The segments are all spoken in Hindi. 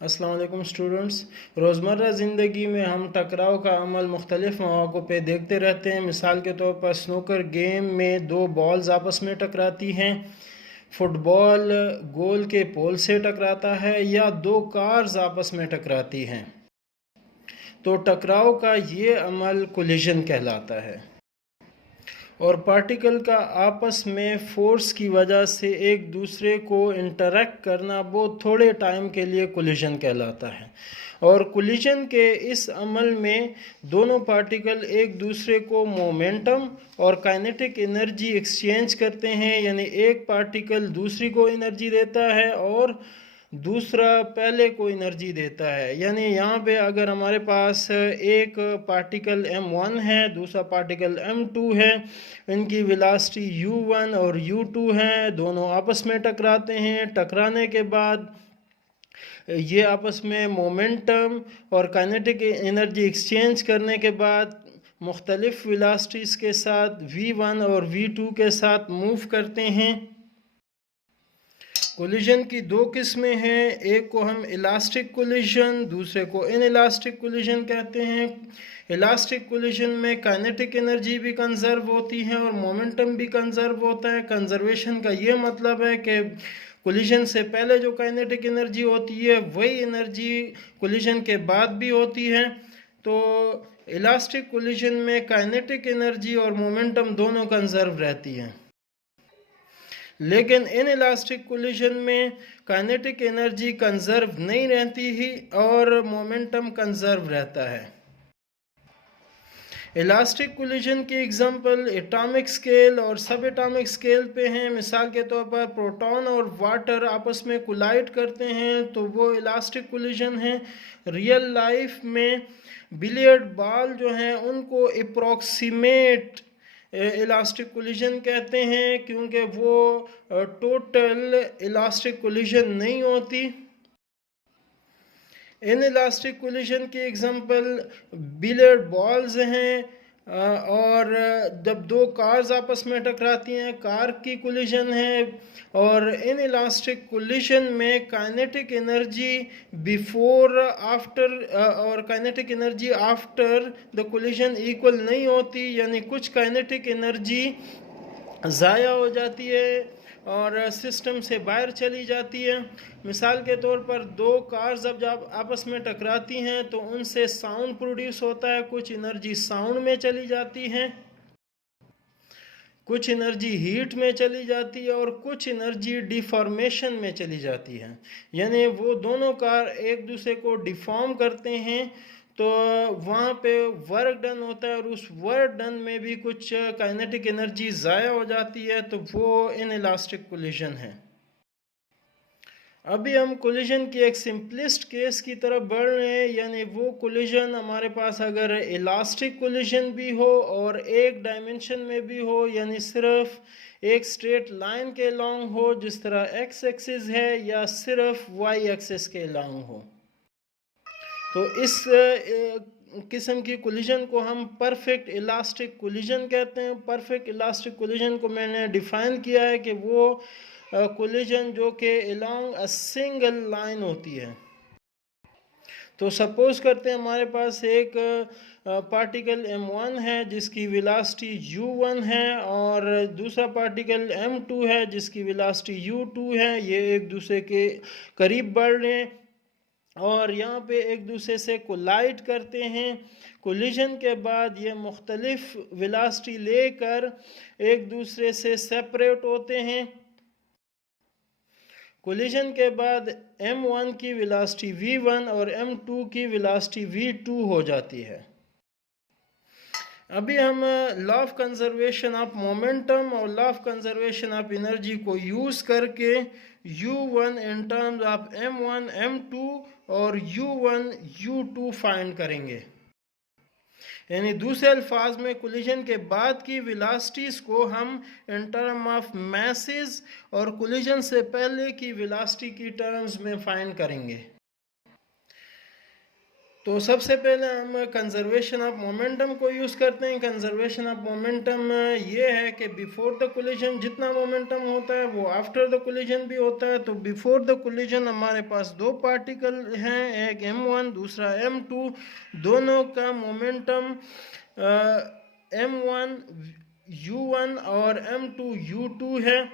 अस्सलाम वालेकुम स्टूडेंट्स। रोज़मर्रा ज़िंदगी में हम टकराव का अमल मुख्तलिफ़ मौक़ों पे देखते रहते हैं। मिसाल के तौर पर स्नूकर गेम में दो बॉल्स आपस में टकराती हैं, फुटबॉल गोल के पोल से टकराता है या दो कार्स आपस में टकराती हैं। तो टकराव का ये अमल कोलिजन कहलाता है और पार्टिकल का आपस में फोर्स की वजह से एक दूसरे को इंटरैक्ट करना बहुत थोड़े टाइम के लिए कोलिजन कहलाता है। और कोलिजन के इस अमल में दोनों पार्टिकल एक दूसरे को मोमेंटम और काइनेटिक एनर्जी एक्सचेंज करते हैं, यानी एक पार्टिकल दूसरी को एनर्जी देता है और दूसरा पहले को एनर्जी देता है। यानी यहाँ पे अगर हमारे पास एक पार्टिकल m1 है, दूसरा पार्टिकल m2 है, इनकी वेलोसिटी u1 और u2 है, दोनों आपस में टकराते हैं। टकराने के बाद ये आपस में मोमेंटम और काइनेटिक एनर्जी एक्सचेंज करने के बाद मुख्तलिफ वेलोसिटीज़ के साथ v1 और v2 के साथ मूव करते हैं। कोलिजन की दो किस्में हैं, एक को हम इलास्टिक कोलिजन, दूसरे को इनइलास्टिक कोलिजन कहते हैं। इलास्टिक कोलिजन में काइनेटिक एनर्जी भी कंजर्व होती है और मोमेंटम भी कंजर्व होता है। कंजर्वेशन का ये मतलब है कि कोलिजन से पहले जो काइनेटिक एनर्जी होती है वही एनर्जी कोलिजन के बाद भी होती है। तो इलास्टिक कोलिजन में काइनेटिक एनर्जी और मोमेंटम दोनों कंजर्व रहती हैं, लेकिन इन इलास्टिक कोलिजन में काइनेटिक एनर्जी कंजर्व नहीं रहती ही और मोमेंटम कंजर्व रहता है। इलास्टिक कोलिजन की एग्जांपल एटॉमिक स्केल और सब एटॉमिक स्केल पे हैं। मिसाल के तौर पर प्रोटॉन और वाटर आपस में कोलाइड करते हैं तो वो इलास्टिक कोलिजन है। रियल लाइफ में बिलियर्ड बॉल जो हैं उनको अप्रॉक्सीमेट इलास्टिक कोलिजन कहते हैं, क्योंकि वो टोटल इलास्टिक कोलिजन नहीं होती। इन इलास्टिक कोलिजन की एग्जांपल बिलियर्ड बॉल्स हैं और जब दो कार्स आपस में टकराती हैं कार की कोलिजन है। और इन इलास्टिक कोलिजन में काइनेटिक एनर्जी बिफोर आफ्टर और kinetic energy after the collision equal नहीं होती, यानी कुछ काइनेटिक एनर्जी ज़ाया हो जाती है और सिस्टम से बाहर चली जाती है। मिसाल के तौर पर दो कार्स जब आपस में टकराती हैं तो उनसे साउंड प्रोड्यूस होता है, कुछ एनर्जी साउंड में चली जाती है, कुछ एनर्जी हीट में चली जाती है और कुछ एनर्जी डिफॉर्मेशन में चली जाती है। यानी वो दोनों कार एक दूसरे को डिफॉर्म करते हैं तो वहाँ पे वर्क डन होता है और उस वर्क डन में भी कुछ काइनेटिक एनर्जी ज़ाया हो जाती है, तो वो इन इलास्टिक कोलिजन है। अभी हम कोलिजन की एक सिंपलिस्ट केस की तरफ बढ़ रहे हैं, यानी वो कोलिजन हमारे पास अगर इलास्टिक कोलिजन भी हो और एक डायमेंशन में भी हो, यानी सिर्फ एक स्ट्रेट लाइन के लॉन्ग हो जिस तरह एक्स एक्सिस है या सिर्फ वाई एक्सिस के लॉन्ग हो, तो इस किस्म की कोलिजन को हम परफेक्ट इलास्टिक कोलिजन कहते हैं। परफेक्ट इलास्टिक कोलिजन को मैंने डिफाइन किया है कि वो कोलिजन जो कि अलोंग अ सिंगल लाइन होती है। तो सपोज करते हैं हमारे पास एक पार्टिकल m1 है जिसकी वेलोसिटी u1 है और दूसरा पार्टिकल m2 है जिसकी वेलोसिटी u2 है। ये एक दूसरे के करीब बढ़ रहे हैं और यहाँ पे एक दूसरे से कोलाइड करते हैं। कोलिजन के बाद ये मुख्तलिफ वेलोसिटी लेकर एक दूसरे से सेपरेट होते हैं। कोलिजन के बाद m1 की वेलोसिटी v1 और m2 की वेलोसिटी v2 हो जाती है। अभी हम law of conservation of momentum और law of conservation of energy को यूज़ करके u1 in terms of m1 m2 और u1 u2 फाइंड करेंगे। यानी दूसरे अल्फाज में कोलिजन के बाद की वेलोसिटीज़ को हम इन टर्म ऑफ मैसेज और कोलिजन से पहले की वेलोसिटी की टर्म्स में फाइंड करेंगे। तो सबसे पहले हम कंजर्वेशन ऑफ मोमेंटम को यूज़ करते हैं। कंजर्वेशन ऑफ मोमेंटम ये है कि बिफोर द कोलिजन जितना मोमेंटम होता है वो आफ्टर द कोलिजन भी होता है। तो बिफोर द कोलिजन हमारे पास दो पार्टिकल हैं, एक m1 दूसरा m2, दोनों का मोमेंटम m1 u1 और m2 u2 है।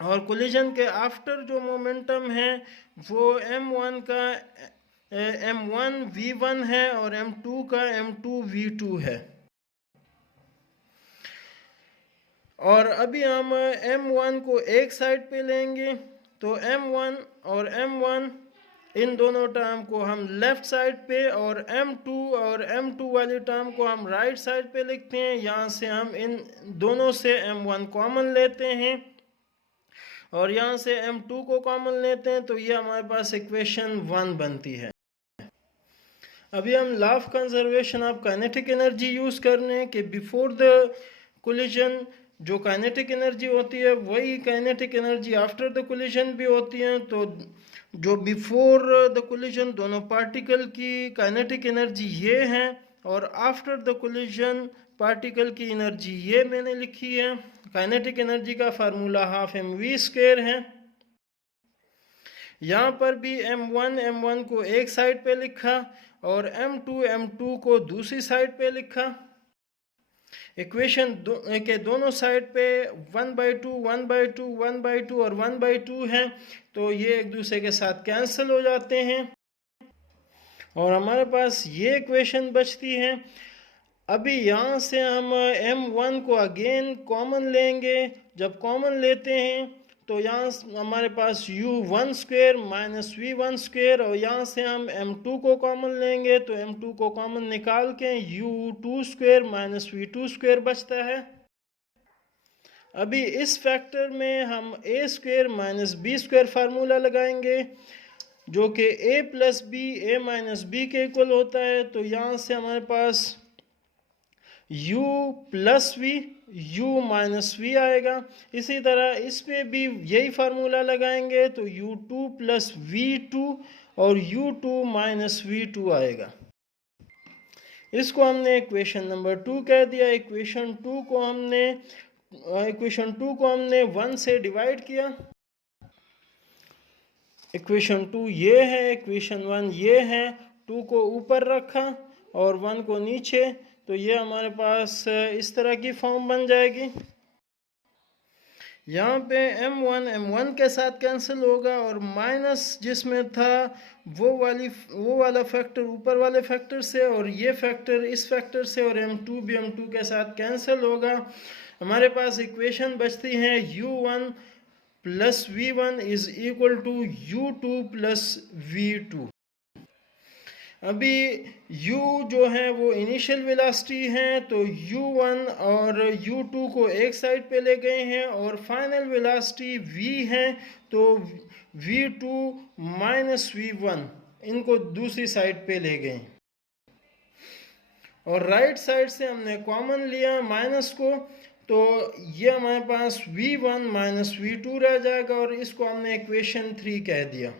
और कोलिजन के आफ्टर जो मोमेंटम है वो m1 का m1 v1 है और m2 का m2 v2 है। और अभी हम m1 को एक साइड पे लेंगे, तो m1 और m1 इन दोनों टर्म को हम लेफ्ट साइड पे और m2 वाली टर्म को हम राइट साइड पे लिखते हैं। यहाँ से हम इन दोनों से m1 कॉमन लेते हैं और यहाँ से m2 को कॉमन लेते हैं, तो ये हमारे पास इक्वेशन 1 बनती है। अभी हम law of conservation of kinetic energy use कर रहे हैं कि बिफोर द कोलिजन जो काइनेटिक एनर्जी होती है वही kinetic energy after the collision भी होती है। तो जो बिफोर द कोलिजन दोनों पार्टिकल की काइनेटिक एनर्जी ये है और आफ्टर द कोलिजन पार्टिकल की एनर्जी ये मैंने लिखी है। काइनेटिक एनर्जी का फार्मूला हाफ mv² है। यहाँ पर भी m1 को एक साइड पे लिखा और m2 को दूसरी साइड पे लिखा। इक्वेशन के दोनों साइड पे 1/2 1/2 1/2 और 1/2 है, तो ये एक दूसरे के साथ कैंसिल हो जाते हैं और हमारे पास ये इक्वेशन बचती है। अभी यहाँ से हम m1 को अगेन कॉमन लेंगे। जब कॉमन लेते हैं तो यहाँ हमारे पास u1² माइनस v1² और यहाँ से हम m2 को कॉमन लेंगे, तो m2 को कॉमन निकाल के u2² माइनस v2² बचता है। अभी इस फैक्टर में हम a² माइनस b² फार्मूला लगाएंगे जो कि a plus b a minus b के इक्वल होता है। तो यहाँ से हमारे पास u plus v u minus v आएगा। इसी तरह इस पे भी यही फार्मूला लगाएंगे तो u2 प्लस v2 और u2 माइनस v2 आएगा। इसको हमने इक्वेशन नंबर 2 कह दिया। इक्वेशन 2 को हमने 1 से डिवाइड किया। इक्वेशन 2 ये है, इक्वेशन 1 ये है। 2 को ऊपर रखा और 1 को नीचे, तो ये हमारे पास इस तरह की फॉर्म बन जाएगी। यहाँ पे m1 के साथ कैंसिल होगा और माइनस जिसमें था वो वाला फैक्टर ऊपर वाले फैक्टर से और ये फैक्टर इस फैक्टर से और m2 भी m2 के साथ कैंसिल होगा। हमारे पास इक्वेशन बचती है u1 plus v1 is equal to u2 plus v2। अभी u जो है वो इनिशियल वेलोसिटी है, तो u1 और u2 को एक साइड पे ले गए हैं और फाइनल वेलोसिटी v है, तो v2 माइनस v1 इनको दूसरी साइड पे ले गए और राइट साइड से हमने कॉमन लिया माइनस को, तो ये हमारे पास v1 माइनस v2 रह जाएगा और इसको हमने इक्वेशन 3 कह दिया।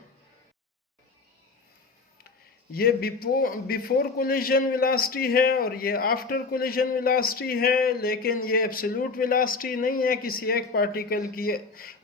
ये बिफोर कोलिजन वेलोसिटी है और ये आफ्टर कोलिजन वेलोसिटी है, लेकिन ये एब्सोल्यूट वेलोसिटी नहीं है, किसी एक पार्टिकल की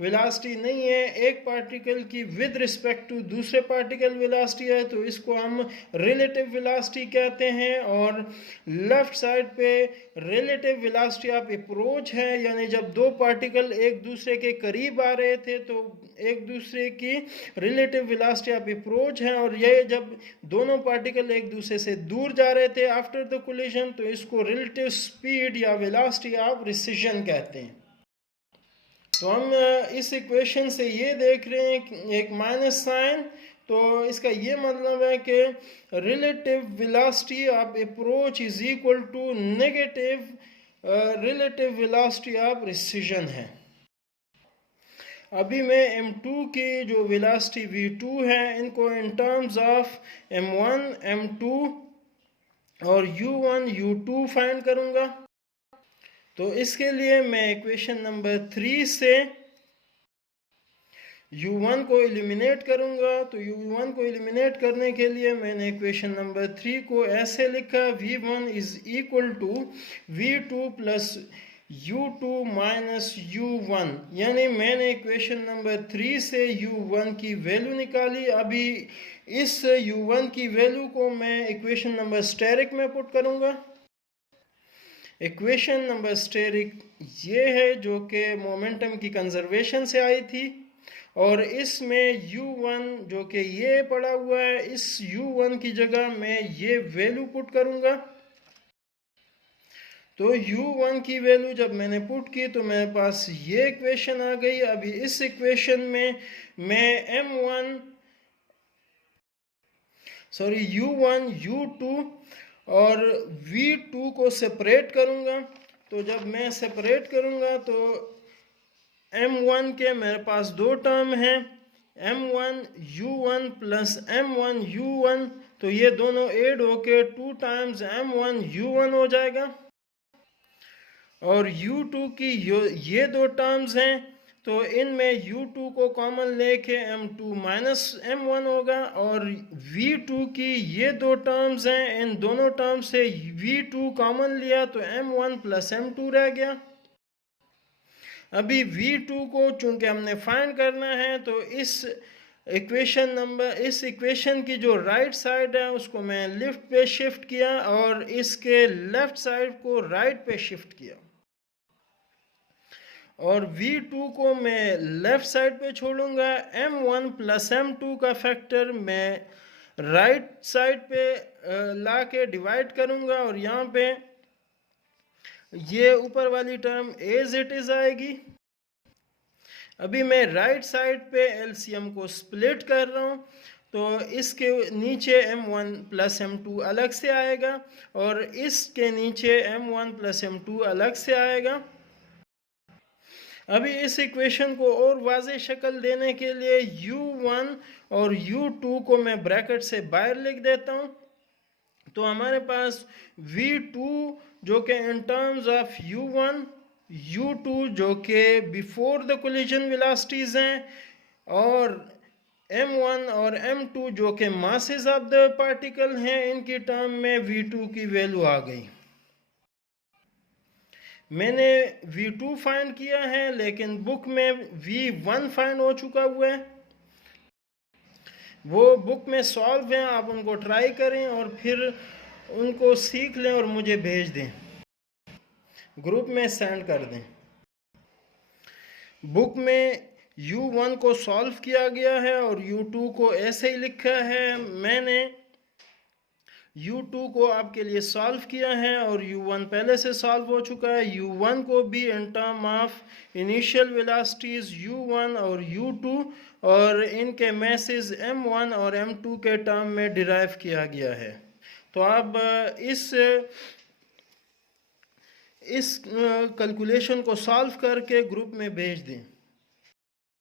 वेलोसिटी नहीं है। एक पार्टिकल की विद रिस्पेक्ट टू दूसरे पार्टिकल वेलोसिटी है, तो इसको हम रिलेटिव वेलोसिटी कहते हैं। और लेफ्ट साइड पे रिलेटिव वेलोसिटी ऑफ अप्रोच है, यानी जब दो पार्टिकल एक दूसरे के करीब आ रहे थे तो एक दूसरे की रिलेटिव वेलोसिटी ऑफ अप्रोच है, और ये जब दोनों पार्टिकल एक दूसरे से दूर जा रहे थे आफ्टर द कोलिजन, तो इसको रिलेटिव स्पीड या वेलोसिटी ऑफ रिसिजन कहते हैं। तो हम इस इक्वेशन से ये देख रहे हैं एक माइनस साइन, तो इसका ये मतलब है कि relative velocity of approach is equal to negative relative velocity of recession है। अभी मैं m2 की जो वेलोसिटी v2 है इनको in terms of m1 m2 और u1 u2 फाइंड करूंगा। तो इसके लिए मैं इक्वेशन नंबर 3 से u1 को एलिमिनेट करूंगा, तो u1 को एलिमिनेट करने के लिए मैंने इक्वेशन नंबर 3 को ऐसे लिखा, v1 is equal to v2 plus u2 minus u1, यानी मैंने इक्वेशन नंबर 3 से u1 की वैल्यू निकाली। अभी इस u1 की वैल्यू को मैं इक्वेशन नंबर स्टेरिक में पुट करूंगा। इक्वेशन नंबर स्टेरिक ये है जो कि मोमेंटम की कंजर्वेशन से आई थी, और इसमें u1 जो कि ये पड़ा हुआ है, इस u1 की जगह मैं ये वैल्यू पुट करूंगा। तो u1 की वैल्यू जब मैंने पुट की तो मेरे पास ये इक्वेशन आ गई। अभी इस इक्वेशन में मैं u1, u2 और v2 को सेपरेट करूंगा। तो जब मैं सेपरेट करूंगा तो m1 के मेरे पास दो टर्म हैं, m1 u1 plus m1 u1, तो ये दोनों ऐड होके 2 टाइम्स m1 u1 हो जाएगा। और u2 की ये दो टर्म्स हैं, तो इनमें u2 को कॉमन लेके m2 माइनस m1 होगा। और v2 की ये दो टर्म्स हैं, इन दोनों टर्म्स से v2 कॉमन लिया तो m1 प्लस m2 रह गया। अभी v2 को चूंकि हमने फाइंड करना है, तो इस इक्वेशन की जो राइट साइड है उसको मैं लेफ्ट पे शिफ्ट किया और इसके लेफ्ट साइड को राइट पे शिफ्ट किया, और v2 को मैं लेफ्ट साइड पे छोड़ूंगा। m1 प्लस m2 का फैक्टर मैं राइट साइड पे ला के डिवाइड करूंगा, और यहाँ पे ये ऊपर वाली टर्म एज इट इज आएगी। अभी मैं राइट साइड पे एलसीएम को स्प्लिट कर रहा हूँ, तो इसके नीचे m1 प्लस m2 अलग से आएगा और इसके नीचे m1 प्लस m2 अलग से आएगा। अभी इस इक्वेशन को और वाज़ेह शक्ल देने के लिए u1 और u2 को मैं ब्रैकेट से बाहर लिख देता हूँ। तो हमारे पास v2 जो कि in terms of u1, u2 जो कि बिफोर द कोलिजन वेलोसिटीज हैं, और m1 और m2 जो कि मासेस ऑफ द पार्टिकल हैं, इनकी टर्म में v2 की वैल्यू आ गई। मैंने v2 फाइंड किया है, लेकिन बुक में v1 फाइंड हो चुका हुआ है। वो बुक में सॉल्व हैं, आप उनको ट्राई करें और फिर उनको सीख लें और मुझे भेज दें, ग्रुप में सेंड कर दें। बुक में u1 को सॉल्व किया गया है और u2 को ऐसे ही लिखा है। मैंने u2 को आपके लिए सॉल्व किया है और u1 पहले से सॉल्व हो चुका है। u1 को भी in term of initial velocities u1 और u2 और इनके मैसेज m1 और m2 के टर्म में डिराइव किया गया है। तो आप इस कैलकुलेशन को सॉल्व करके ग्रुप में भेज दें।